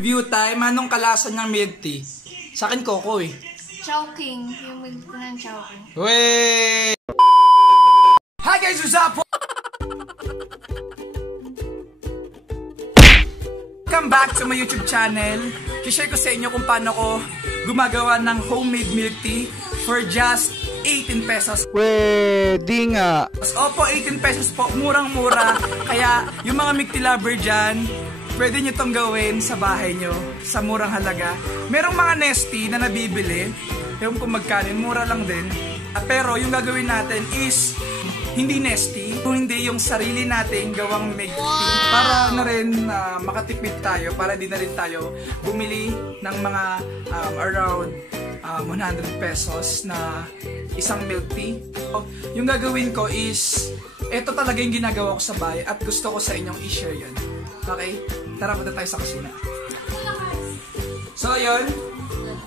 Review time, anong kalasan ng milk tea? Sa akin, coco eh. Chowking, yung milk tea ng Chowking. Wey! Hi guys, what's up? Welcome back to my YouTube channel. I-share ko sa inyo kung paano ko gumagawa ng homemade milk tea for just 18 pesos. Pwede nga. Opo, 18 pesos po. Murang-mura. Kaya yung mga milk tea lover dyan, pwede nyo itong gawin sa bahay nyo sa murang halaga. Merong mga nesty na nabibili. Ewan kung magkano, mura lang din. Pero yung gagawin natin is hindi nesty, kung hindi yung sarili natin gawang milk tea. Para na rin makatipid tayo, para di na rin tayo bumili ng mga around 100 pesos na isang milk tea. So, yung gagawin ko is, ito talaga yung ginagawa ko sa bahay at gusto ko sa inyong i-share yun. Okay? Tara, punta tayo sa kusina. So, yun.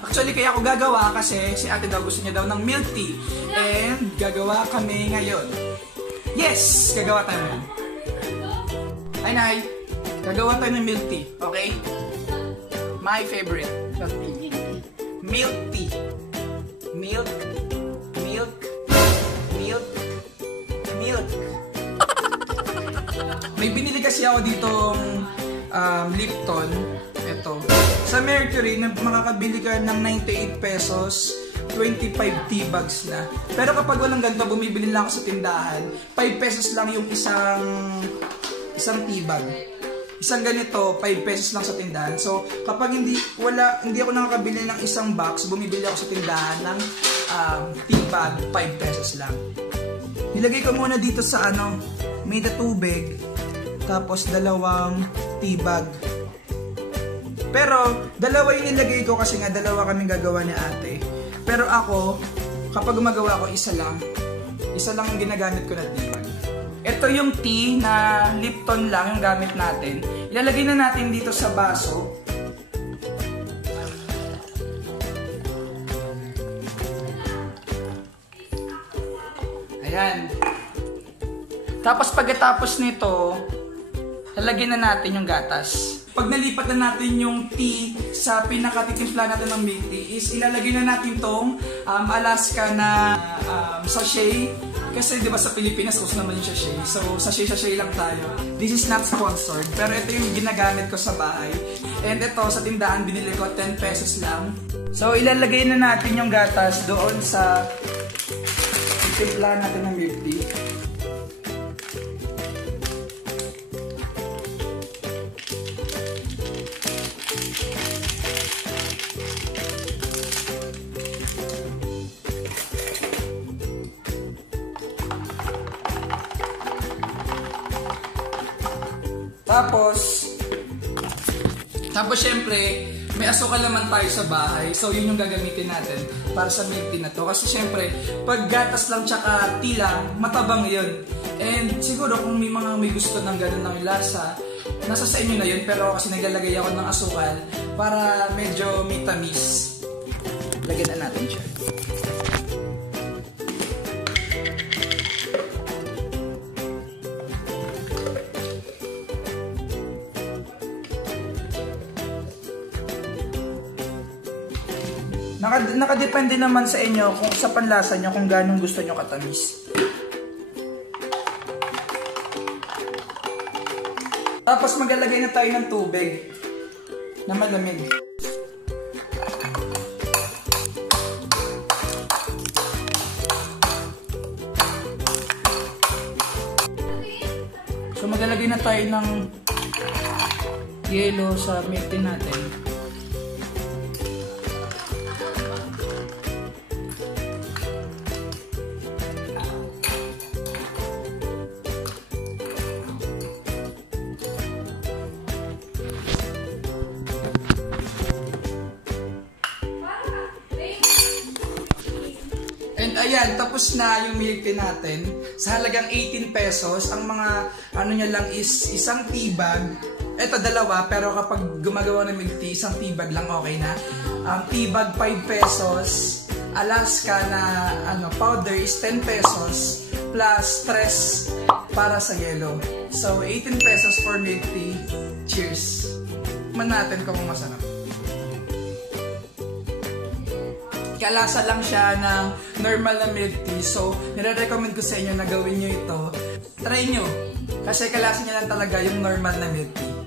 Actually, kaya ako gagawa kasi si ate daw gusto niya daw ng milk tea. And gagawa kami ngayon. Yes! Gagawa tayo ngayon. Ay, Nay. Gagawa tayo ng milk tea. Okay? My favorite. Milk tea. Milk tea. Milk. Milk. Milk. Milk. May binili kasi ako ditong Lipton. Ito. Sa Mercury, makakabili ka ng 98 pesos, 25 tea bags na. Pero kapag walang ganito, bumibili lang ako sa tindahan, 5 pesos lang yung isang tea bag. Isang ganito, 5 pesos lang sa tindahan. So, kapag hindi ako nakakabili ng isang box, bumibili ako sa tindahan ng tea bag, 5 pesos lang. Nilagay ko muna dito sa may na tubig, tapos dalawang tea bag. Pero, dalawa yung nilagay ko kasi nga dalawa kaming gagawa ni ate. Pero ako, kapag gumagawa ko, isa lang ang ginagamit ko na tea bag. Ito yung tea na Lipton lang yung gamit natin. Ilalagay na natin dito sa baso. Ayan. Tapos pagkatapos nito, lalagyan na natin yung gatas. Pag nalipat na natin yung tea sa pinakatitimpla natin ng milk tea is ilalagay na natin tong Alaska na sachet. Kasi di ba sa Pilipinas uso naman yung sachet. So sachet lang tayo. This is not sponsored. Pero ito yung ginagamit ko sa bahay. And ito sa tindahan binili ko 10 pesos lang. So ilalagay na natin yung gatas doon sa timpla natin ng milk tea. Tapos syempre, may asukal naman tayo sa bahay. So yun yung gagamitin natin para sa milk tea na to. Kasi syempre, pag gatas lang tsaka tea lang, matabang yun. And siguro kung may gusto ng ganun ng lasa, nasa sa inyo na yun. Pero kasi naglalagay ako ng asukal para medyo may tamis. Lagyan na natin siya. Nakadepende naman sa inyo kung sa panlasa nyo kung ganong gusto nyo katamis. Tapos maglalagay na tayo ng tubig na malamig. So maglalagay na tayo ng yelo sa milk tea natin. And ayan, tapos na yung milk tea natin. Sa halagang 18 pesos, ang mga niya lang is isang tea bag. Ito dalawa, pero kapag gumagawa ng milk tea, isang tea bag lang okay na. Tea bag 5 pesos. Alaska na powder is 10 pesos plus stress para sa yellow. So 18 pesos for milk tea. Cheers! Tikman natin kung masarap. Kalasa lang siya ng normal na milk tea. So, nire-recommend ko sa inyo na gawin nyo ito. Try nyo. Kasi kalasa niya lang talaga yung normal na milk tea.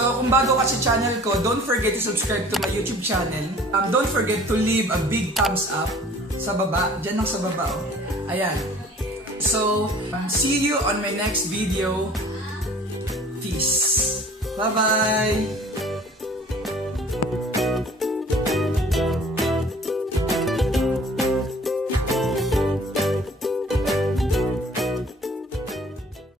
So, kung bago ka sa channel ko, don't forget to subscribe to my YouTube channel. Don't forget to leave a big thumbs up sa baba. Diyan lang sa baba, oh. Ayan. So, see you on my next video. Peace. Bye-bye.